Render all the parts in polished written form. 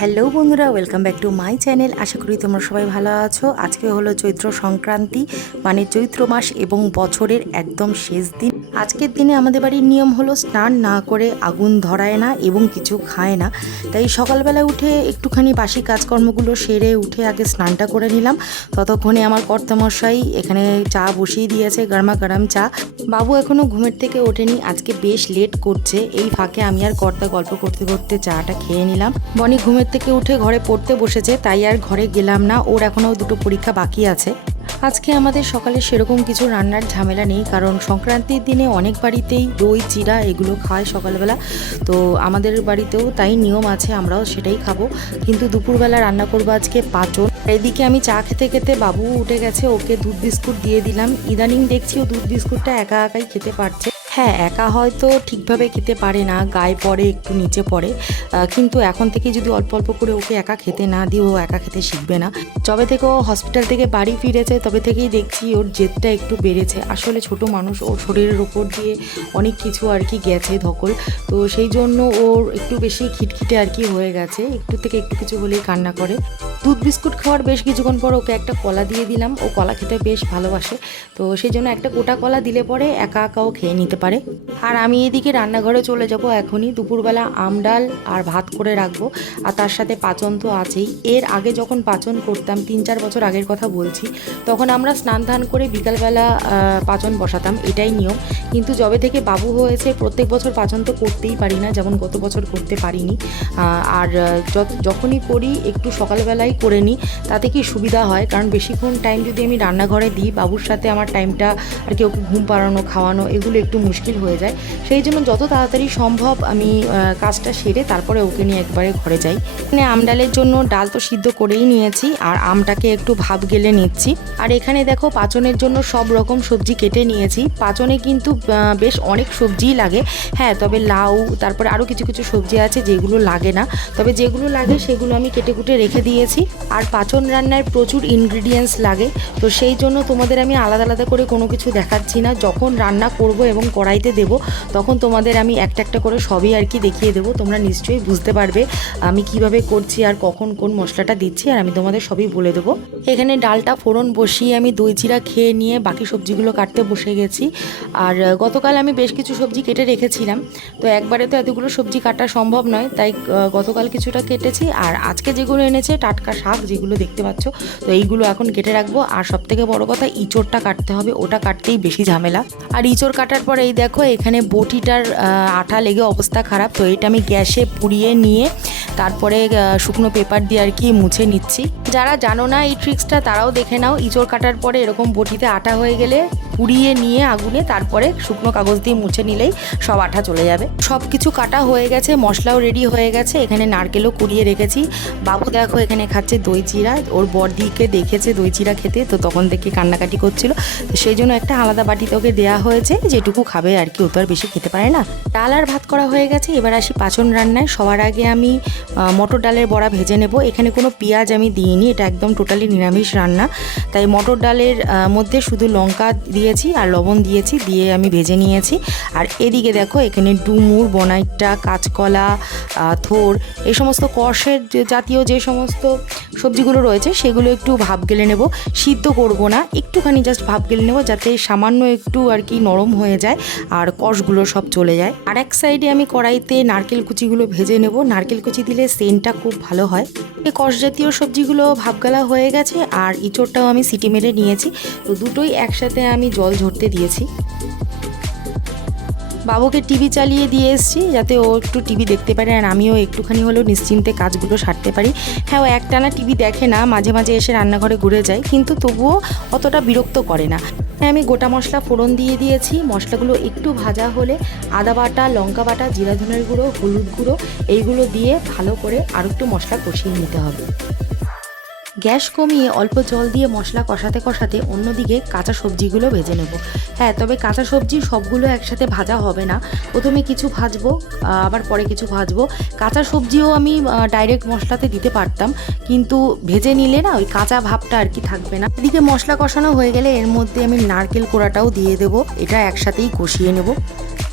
Hello বন্ধুরা, welcome back to my channel. আশা করি তোমরা সবাই ভালো আছো। আজকে হলো চৈত্র সংক্রান্তি, মানে চৈত্র মাস এবং বছরের একদম শেষ দিন। আজকের দিনে আমাদের বাড়ির নিয়ম হলো স্নান না করে আগুন ধরায় না এবং কিছু খায় না। তাই সকালবেলা উঠে একটুখানি বাসি কাজকর্মগুলো সেরে উঠে আগে স্নানটা করে নিলাম। ততক্ষণে আমার কর্তামশাই এখানে চা বসিয়ে দিয়েছে, গরমা গরম চা। বাবু এখনও ঘুমের থেকে ওঠেনি, আজকে বেশ লেট করছে। এই ফাঁকে আমি আর কর্তা গল্প করতে করতে চাটা খেয়ে নিলাম। বনি ঘুমের থেকে উঠে ঘরে পড়তে বসেছে, তাই আর ঘরে গেলাম না, ওর এখনও দুটো পরীক্ষা বাকি আছে। আজকে আমাদের সকালে সেরকম কিছু রান্নার ঝামেলা নেই, কারণ সংক্রান্তির দিনে অনেক বাড়িতেই দই চিড়া এগুলো খায় সকালবেলা। তো আমাদের বাড়িতেও তাই নিয়ম আছে, আমরাও সেটাই খাবো। কিন্তু দুপুরবেলা রান্না করবো আজকে পাঁচন। এদিকে আমি চা খেতে খেতে বাবু উঠে গেছে, ওকে দুধ বিস্কুট দিয়ে দিলাম। ইদানিং দেখছি ও দুধ বিস্কুটটা একা একাই খেতে পারছে। হ্যাঁ, একা হয়তো ঠিকভাবে খেতে পারে না, গায়ে পড়ে, একটু নিচে পড়ে, কিন্তু এখন থেকে যদি অল্প অল্প করে ওকে একা খেতে না দিই, ও একা খেতে শিখবে না। যবে থেকে ও হসপিটাল থেকে বাড়ি ফিরেছে তবে থেকেই দেখছি ওর জেদটা একটু বেড়েছে। আসলে ছোট মানুষ, ওর শরীরের ওপর দিয়ে অনেক কিছু আর কি গেছে ধকল, তো সেই জন্য ওর একটু বেশি খিটখিটে আর কি হয়ে গেছে। একটু থেকে একটু কিছু হলেই কান্না করে। দুধ বিস্কুট খাওয়ার বেশ কিছুক্ষণ পর ওকে একটা কলা দিয়ে দিলাম, ও কলা খেতে বেশ ভালোবাসে। তো সেই জন্য একটা গোটা কলা দিলে পরে একা একাও খেয়ে নিতে পারে। আর আমি এদিকে রান্নাঘরে চলে যাব এখনই। দুপুরবেলা আম ডাল আর ভাত করে রাখবো, আর তার সাথে পাচন তো আছেই। এর আগে যখন পাচন করতাম, 3-4 বছর আগের কথা বলছি, তখন আমরা স্নান ধান করে বিকালবেলা পাচন বসাতাম, এটাই নিয়ম। কিন্তু যবে থেকে বাবু হয়েছে প্রত্যেক বছর পাচন তো করতেই পারি না, যেমন গত বছর করতে পারিনি। আর যখনই করি একটু সকালবেলায় করে নিই, তাতে কি সুবিধা হয়, কারণ বেশিক্ষণ টাইম যদি আমি রান্নাঘরে দিই, বাবুর সাথে আমার টাইমটা আর কি ওকে ঘুম পাড়ানো খাওয়ানো এগুলো একটু মুশকিল হয়ে যায়। সেই জন্য যত তাড়াতাড়ি সম্ভব আমি কাজটা সেরে তারপরে ওকে নিয়ে একবারে ঘরে যাই। এখানে আম ডালের জন্য ডাল তো সিদ্ধ করেই নিয়েছি, আর আমটাকে একটু ভাপ গেলে নিচ্ছি। আর এখানে দেখো পাচনের জন্য সব রকম সবজি কেটে নিয়েছি। পাচনে কিন্তু বেশ অনেক সবজিই লাগে, হ্যাঁ, তবে লাউ, তারপরে আরও কিছু কিছু সবজি আছে যেগুলো লাগে না, তবে যেগুলো লাগে সেগুলো আমি কেটে কুটে রেখে দিয়েছি। আর পাচন রান্নায় প্রচুর ইনগ্রিডিয়েন্টস লাগে, তো সেই জন্য তোমাদের আমি আলাদা আলাদা করে কোনো কিছু দেখাচ্ছি না। যখন রান্না করব এবং কড়াইতে দেব, তখন তোমাদের আমি একটা একটা করে সবই আর কি দেখিয়ে দেবো। তোমরা নিশ্চয়ই বুঝতে পারবে আমি কিভাবে করছি আর কখন কোন মশলাটা দিচ্ছি, আর আমি তোমাদের সবই বলে দেবো। এখানে ডালটা ফোড়ন বসিয়ে আমি দই চিড়া খেয়ে নিয়ে বাকি সবজিগুলো কাটতে বসে গেছি। আর গতকাল আমি বেশ কিছু সবজি কেটে রেখেছিলাম, তো একবারে তো এতগুলো সবজি কাটা সম্ভব নয়, তাই গতকাল কিছুটা কেটেছি। আর আজকে যেগুলো এনেছে টাটকা শাক যেগুলো দেখতে পাচ্ছ, তো এইগুলো এখন কেটে রাখবো। আর সবথেকে বড় কথা, ইঁচড়টা কাটতে হবে, ওটা কাটতেই বেশি ঝামেলা। আর ইঁচড় কাটার পরে এই দেখো এখানে বটিটার আঠা লেগে অবস্থা খারাপ, তো এটা আমি গ্যাসে পুড়িয়ে নিয়ে তারপরে শুকনো পেপার দিয়ে আর কি মুছে নিচ্ছি। যারা জানো না এই ট্রিক্সটা তারাও দেখে নাও। ইঁচড় কাটার পরে এরকম বটিতে আঠা হয়ে গেলে পুড়িয়ে নিয়ে আগুনে তারপরে শুকনো কাগজ দিয়ে মুছে নিলেই সব আঠা চলে যাবে। সব কিছু কাটা হয়ে গেছে, মশলাও রেডি হয়ে গেছে। এখানে নারকেলও কুড়িয়ে রেখেছি। বাবু দেখো এখানে খাচ্ছে দই চিড়া, ওর বড়দিকে দেখেছে দই চিড়া খেতে, তো তখন থেকে কান্নাকাটি করছিল, তো সেই জন্য একটা আলাদা বাটিতে ওকে দেওয়া হয়েছে, যেটুকু খাবে আর কি, ও তো আর বেশি খেতে পারে না। ডাল আর ভাত করা হয়ে গেছে, এবার আসি পাচন রান্নায়। সবার আগে আমি মটর ডালের বড়া ভেজে নেব। এখানে কোনো পেঁয়াজ আমি দিইনি, এটা একদম টোটালি নিরামিষ রান্না, তাই মটর ডালের মধ্যে শুধু লঙ্কা দিয়েছি আর লবণ দিয়েছি, দিয়ে আমি ভেজে নিয়েছি। আর এদিকে দেখো এখানে ডুমুর, বনাইট্টা, কাঁচকলা, থোর, এই সমস্ত কষের জাতীয় যে সমস্ত সবজিগুলো রয়েছে সেগুলো একটু ভাপ গেলে নেব। সিদ্ধ করব না, একটুখানি জাস্ট ভাপ গেলে নেব, যাতে সামান্য একটু আর কি নরম হয়ে যায় আর কষগুলো সব চলে যায়। আর এক সাইডে আমি কড়াইতে নারকেল কুচিগুলো ভেজে নেব। নারকেল কুচি দিলে সেন্টটা খুব ভালো হয়। এই কষ জাতীয় সবজিগুলো ভাপগালা হয়ে গেছে, আর ইঁচড়টাও আমি সিটি মেরে নিয়েছি, তো দুটোই একসাথে আমি জল ঝরতে দিয়েছি। বাবুকে টিভি চালিয়ে দিয়ে এসেছি, যাতে ও একটু টিভি দেখতে পারে আর আমিও একটুখানি হলেও নিশ্চিন্তে কাজগুলো সারতে পারি। হ্যাঁ, ও একটানা টিভি দেখে না, মাঝে মাঝে এসে রান্নাঘরে ঘুরে যায়, কিন্তু তবুও অতটা বিরক্ত করে না। আমি গোটা মশলা ফোড়ন দিয়ে দিয়েছি। মশলাগুলো একটু ভাজা হলে আদা বাটা, লঙ্কা বাটা, জিরা ধনের গুঁড়ো, হলুদ গুঁড়ো এইগুলো দিয়ে ভালো করে আর একটু মশলা কষিয়ে নিতে হবে। গ্যাস কমিয়ে অল্প জল দিয়ে মশলা কষাতে কষাতে অন্যদিকে কাঁচা সবজিগুলো ভেজে নেব। হ্যাঁ, তবে কাঁচা সবজি সবগুলো একসাথে ভাজা হবে না, প্রথমে কিছু ভাজবো আবার পরে কিছু ভাজবো। কাঁচা সবজিও আমি ডাইরেক্ট মশলাতে দিতে পারতাম, কিন্তু ভেজে নিলে না ওই কাঁচা ভাবটা আর কি থাকবে না। এদিকে মশলা কষানো হয়ে গেলে এর মধ্যে আমি নারকেল কোড়াটাও দিয়ে দেবো, এটা একসাথেই কষিয়ে নেব।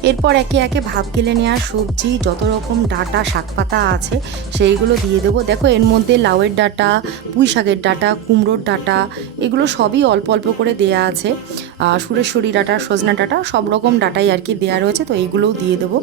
এরপর একে একে ভাপ গেলে নেওয়া সবজি, যত রকম ডাঁটা শাকপাতা আছে সেইগুলো দিয়ে দেবো। দেখো এর মধ্যে লাউয়ের ডাঁটা, পুঁই শাকের ডাঁটা, কুমড়োর ডাঁটা, এগুলো সবই অল্প অল্প করে দেয়া আছে। সুরেশ্বরী ডাঁটা, সজনা ডাঁটা, সব রকম ডাঁটাই আর কি দেওয়া রয়েছে, তো এইগুলোও দিয়ে দেবো।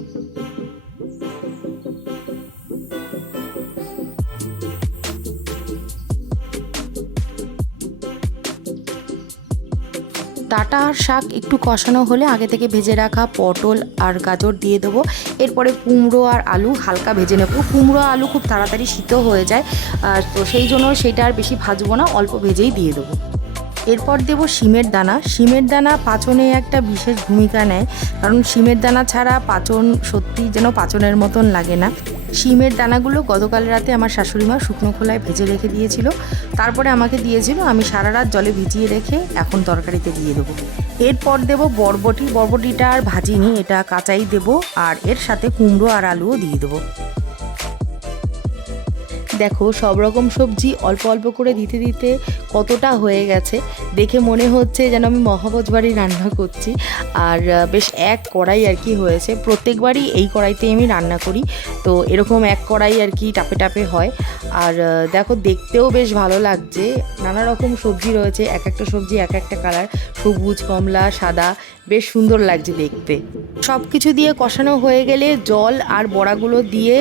ডাঁটা আর শাক একটু কষানো হলে আগে থেকে ভেজে রাখা পটল আর গাজর দিয়ে দেবো। এরপরে কুমড়ো আর আলু হালকা ভেজে নেবো। কুমড়ো আলু খুব তাড়াতাড়ি সিদ্ধ হয়ে যায়, তো সেই জন্য সেটা আর বেশি ভাজবো না, অল্প ভেজেই দিয়ে দেবো। এরপর দেব শিমের দানা। শিমের দানা পাচনে একটা বিশেষ ভূমিকা নেয়, কারণ শিমের দানা ছাড়া পাচন সত্যি যেন পাচনের মতন লাগে না। শিমের দানাগুলো গতকাল রাতে আমার শাশুড়ি মা শুকনো খোলায় ভেজে রেখে দিয়েছিল, তারপরে আমাকে দিয়েছিল, আমি সারা রাত জলে ভিজিয়ে রেখে এখন তরকারিতে দিয়ে দেবো। এরপর দেব বরবটি। বরবটিটা আর ভাজিনি, এটা কাঁচাই দেবো, আর এর সাথে কুমড়ো আর আলুও দিয়ে দেবো। দেখো সব রকম সবজি অল্প অল্প করে দিতে দিতে কতটা হয়ে গেছে, দেখে মনে হচ্ছে যেন আমি মহাভোজ বাড়ি রান্না করছি। আর বেশ এক কড়াই আর কি হয়েছে, প্রত্যেকবারই এই কড়াইতে আমি রান্না করি, তো এরকম এক কড়াই আর কি টাপে টাপে হয়। আর দেখো দেখতেও বেশ ভালো লাগছে, নানা রকম সবজি রয়েছে, এক একটা সবজি এক একটা কালার, সবুজ, কমলা, সাদা, বেশ সুন্দর লাগছে দেখতে। সব কিছু দিয়ে কষানো হয়ে গেলে জল আর বড়াগুলো দিয়ে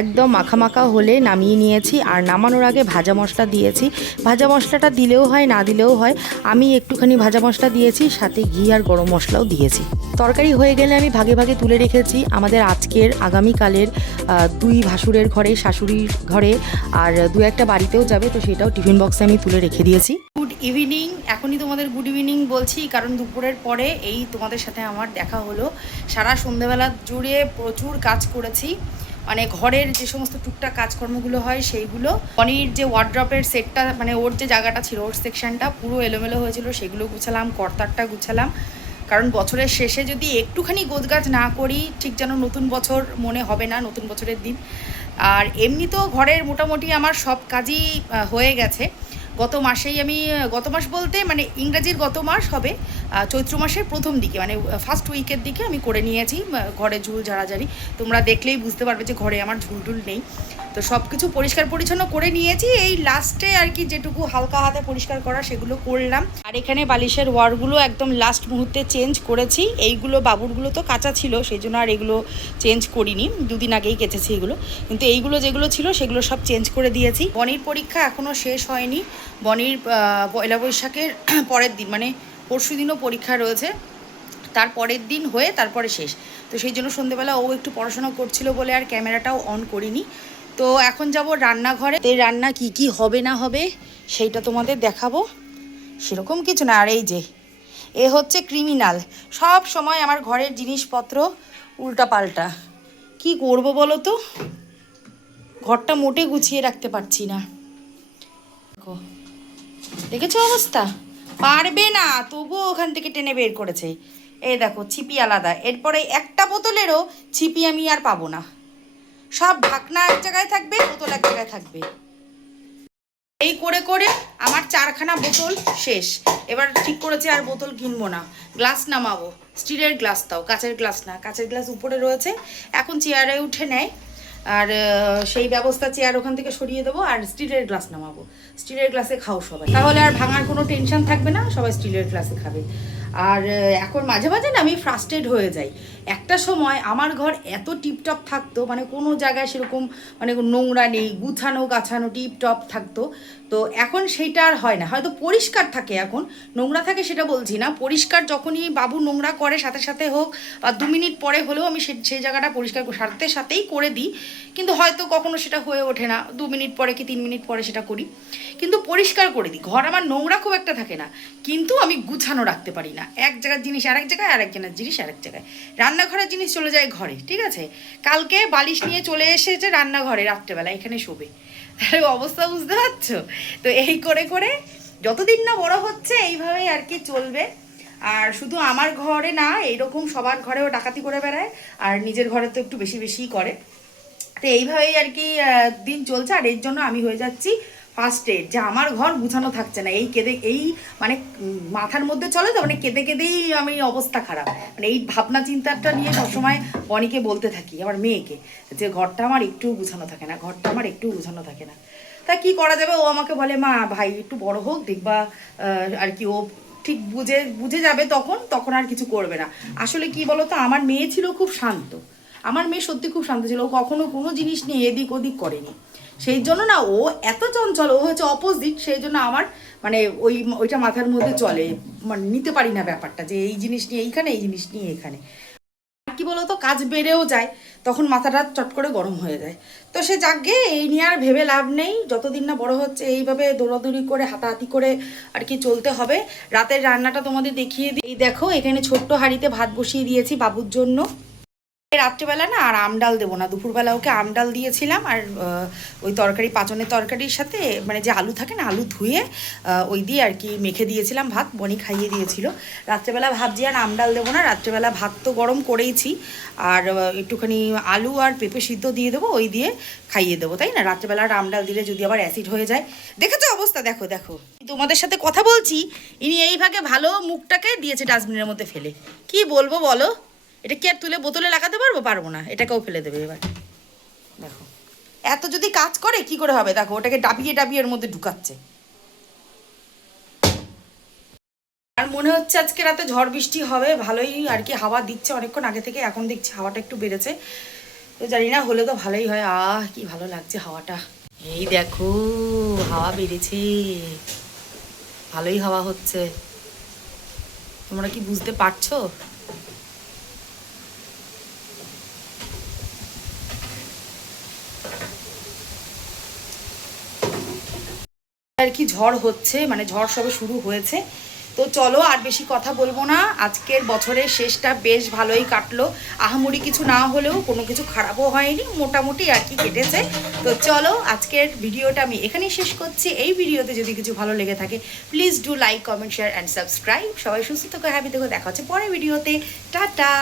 একদম মাখা মাখা হলে নামিয়ে নিয়েছি। আর নামানোর আগে ভাজা মশলা দিয়েছি। ভাজা মশলাটা দিলেও হয় না দিলেও হয়, আমি একটুখানি ভাজা মশলা দিয়েছি, সাথে ঘি আর গরম মশলাও দিয়েছি। তরকারি হয়ে গেলে আমি ভাগে ভাগে তুলে রেখেছি আমাদের আজকের আগামীকালের দুই ভাসুরের ঘরে, শাশুড়ির ঘরে, আর দু একটা বাড়িতেও যাবে, তো সেটাও টিফিন বক্সে আমি তুলে রেখে দিয়েছি। Good evening. এখনই তোমাদের গুড ইভিনিং বলছি, কারণ দুপুরের পরে এই তোমাদের সাথে আমার দেখা হলো। সারা সন্ধ্যেবেলা জুড়ে প্রচুর কাজ করেছি, মানে ঘরের যে সমস্ত টুকটাক কাজকর্মগুলো হয় সেইগুলো। বনির যে ওয়ার্ড্রপের সেটটা, মানে ওর যে জায়গাটা ছিল, ওর সেকশনটা পুরো এলোমেলো হয়েছিল, সেগুলো গুছালাম, কর্তারটা গুছালাম। কারণ বছরের শেষে যদি একটুখানি গোছগাছ না করি, ঠিক যেন নতুন বছর মনে হবে না, নতুন বছরের দিন। আর এমনি তো ঘরের মোটামুটি আমার সব কাজই হয়ে গেছে। গত মাস বলতে মানে ইংরাজির গত মাস হবে চৈত্র মাসের প্রথম দিকে, মানে ফার্স্ট উইকের দিকে আমি করে নিয়েছি ঘরে ঝুল ঝাড়াঝাড়ি। তোমরা দেখলেই বুঝতে পারবে যে ঘরে আমার ঝুলটুল নেই, তো সব কিছু পরিষ্কার পরিচ্ছন্ন করে নিয়েছি। এই লাস্টে আর কি যেটুকু হালকা হাতে পরিষ্কার করা সেগুলো করলাম। আর এখানে বালিশের ওয়ারগুলো একদম লাস্ট মুহূর্তে চেঞ্জ করেছি। এইগুলো বাবুরগুলো তো কাঁচা ছিল, সেই জন্য আর এগুলো চেঞ্জ করিনি, দুদিন আগেই কেচেছি এগুলো, কিন্তু এইগুলো যেগুলো ছিল সেগুলো সব চেঞ্জ করে দিয়েছি। বনির পরীক্ষা এখনও শেষ হয়নি। বনির পয়লা বৈশাখের পরের দিন, মানে পরশু দিনও পরীক্ষা রয়েছে, তার পরের দিন হয়ে তারপরে শেষ। তো সেই জন্য সন্ধ্যেবেলা ও একটু পড়াশোনা করছিল বলে আর ক্যামেরাটাও অন করিনি। তো এখন যাব রান্নাঘরে, এই রান্না কি কি হবে না হবে সেইটা তোমাদের দেখাবো। সেরকম কিছু না। আর এই যে এ হচ্ছে ক্রিমিনাল, সব সময় আমার ঘরের জিনিসপত্র উল্টাপাল্টা। কি করব বলো তো, ঘরটা মোটে গুছিয়ে রাখতে পারছি না। দেখেছো অবস্থা, পারবে না তবুও ওখান থেকে টেনে বের করেছে। এই দেখো ছিপি আলাদা, এরপরে একটা বোতলেরও ছিপি আমি আর পাবো না, সব ঢাকনা এক জায়গায় থাকবে, বোতল এক জায়গায় থাকবে। এই করে করে আমার 4খানা বোতল শেষ। এবার ঠিক করেছে আর বোতল কিনবো না, গ্লাস নামাবো, স্টিলের গ্লাস, তাও কাঁচের গ্লাস না, কাঁচের গ্লাস উপরে রয়েছে, এখন চেয়ারে উঠে নেয়, আর সেই ব্যবস্থা, চেয়ার ওখান থেকে সরিয়ে দেবো আর স্টিলের গ্লাস নামাবো। স্টিলের গ্লাসে খাও সবাই, তাহলে আর ভাঙার কোনো টেনশন থাকবে না, সবাই স্টিলের গ্লাসে খাবে। আর এখন মাঝে মাঝে না আমি ফ্রাস্ট্রেট হয়ে যাই। একটা সময় আমার ঘর এত টিপটপ থাকতো, মানে কোনো জায়গায় সেরকম মানে নোংরা নেই, গুছানো গাছানো টিপটপ থাকতো। তো এখন সেইটা আর হয় না, হয়তো পরিষ্কার থাকে, এখন নোংরা থাকে সেটা বলছি না, পরিষ্কার যখনই বাবু নোংরা করে সাথে সাথে হোক বা 2 মিনিট পরে হলেও আমি সেই জায়গাটা পরিষ্কার সাথে সাথেই করে দিই, কিন্তু হয়তো কখনো সেটা হয়ে ওঠে না, 2 মিনিট পরে কি 3 মিনিট পরে সেটা করি, কিন্তু পরিষ্কার করে দিই। ঘর আমার নোংরা খুব একটা থাকে না, কিন্তু আমি গুছানো রাখতে পারি না, এক জায়গার জিনিস আরেক জায়গায়, আরেকজনের জিনিস আরেক জায়গায়। রান্নাঘরের জিনিস চলে যায় ঘরে, ঠিক আছে, কালকে বালিশ নিয়ে চলে এসেছে রান্নাঘরে রাত্রেবেলা, এখানে শোবে, অবস্থা বুঝতে পারছো? তো এই করে করে যতদিন না বড় হচ্ছে এইভাবেই আর কি চলবে। আর শুধু আমার ঘরে না, এইরকম সবার ঘরেও ডাকাতি করে বেড়ায়, আর নিজের ঘরে তো একটু বেশি বেশিই করে। তো এইভাবেই আর কি দিন চলছে। আর এর জন্য আমি হয়ে যাচ্ছি ফার্স্ট এড যে আমার ঘর গুছানো থাকছে না, এই কেঁদে এই মানে মাথার মধ্যে চলে তো, মানে কেঁদে কেঁদেই আমি অবস্থা খারাপ, মানে এই ভাবনা চিন্তাটা নিয়ে সবসময় বনিকে বলতে থাকি, আমার মেয়েকে, যে ঘরটা আমার একটু গুছানো থাকে না, ঘরটা আমার একটু গুছানো থাকে না। তা কি করা যাবে, ও আমাকে বলে মা ভাই একটু বড় হোক দেখবা আর কি ও ঠিক বুঝে বুঝে যাবে, তখন তখন আর কিছু করবে না। আসলে কি বলতো, আমার মেয়ে ছিল খুব শান্ত, আমার মেয়ে সত্যি খুব শান্ত ছিল, ও কখনো কোনো জিনিস নিয়ে এদিক ওদিক করেনি। সেই জন্য না ও এত চঞ্চল, ও হচ্ছে অপোজিট, সেই জন্য আমার মানে ওইটা মাথার মধ্যে চলে, মানে নিতে পারি না ব্যাপারটা, যে এই জিনিস নিয়ে এইখানে, এই জিনিস নিয়ে এখানে। আর কি বলতো, কাজ বেড়েও যায়, তখন মাথাটা চট করে গরম হয়ে যায়। তো সে যাকগে, এই নিয়ে আর ভেবে লাভ নেই, যতদিন না বড় হচ্ছে এইভাবে দৌড়াদৌড়ি করে হাতাহাতি করে আর কি চলতে হবে। রাতের রান্নাটা তোমাদের দেখিয়ে দিই। এই দেখো এখানে ছোট্ট হাঁড়িতে ভাত বসিয়ে দিয়েছি বাবুর জন্য। রাত্রেবেলা না আর আমডাল দেবো না, দুপুরবেলা ওকে আমডাল দিয়েছিলাম, আর ওই তরকারি, পাঁচনের তরকারির সাথে মানে যে আলু থাকে না, আলু ধুয়ে ওই দিয়ে আর কি মেখে দিয়েছিলাম ভাত, বনি খাইয়ে দিয়েছিল। রাত্রেবেলা ভাবছি আর আমডাল দেবো না, রাত্রেবেলা ভাত তো গরম করেইছি, আর একটুখানি আলু আর পেঁপে সিদ্ধ দিয়ে দেবো, ওই দিয়ে খাইয়ে দেবো, তাই না? রাত্রেবেলা আর আমডাল দিলে যদি আবার অ্যাসিড হয়ে যায়, দেখেছো অবস্থা, দেখো দেখো তোমাদের সাথে কথা বলছি, ইনি এইভাবে ভালো মুখটাকে দিয়েছে ডাস্টবিনের মধ্যে ফেলে। কি বলবো বলো, এটা কি আর তুলে বোতলে লাগাতে পারবো? পারবো না, এটাকেও ফেলে দেবে এবার। দেখো এত যদি কাজ করে কি করে হবে, দেখো ওটাকে ডাবিয়ে ডাবিয়ে এর মধ্যে ঢুকাচ্ছে। আর মনে হচ্ছে আজকে রাতে ঝড় বৃষ্টি হবে, ভালোই আর কি হাওয়া দিচ্ছে অনেকক্ষণ আগে থেকে, এখন দেখছি হাওয়াটা একটু বেড়েছে, তো জানি না, হলে তো ভালোই হয়। কি ভালো লাগছে হাওয়াটা, এই দেখো হাওয়া বেড়েছে, ভালোই হাওয়া হচ্ছে, তোমরা কি বুঝতে পারছো? আর কি ঝড় হচ্ছে, মানে ঝড় সবে শুরু হয়েছে। তো চলো আর বেশি কথা বলবো না, আজকের বছরের শেষটা বেশ ভালোই কাটলো, আহামরি কিছু না হলেও কোনো কিছু খারাপও হয়নি, মোটামুটি আর কি কেটেছে। তো চলো আজকের ভিডিওটা আমি এখানেই শেষ করছি। এই ভিডিওতে যদি কিছু ভালো লেগে থাকে please do like, comment, share and subscribe. সবাই সুস্থ থেকো, হ্যাপি থেকো, দেখা হচ্ছে পরের ভিডিওতে, টাটা।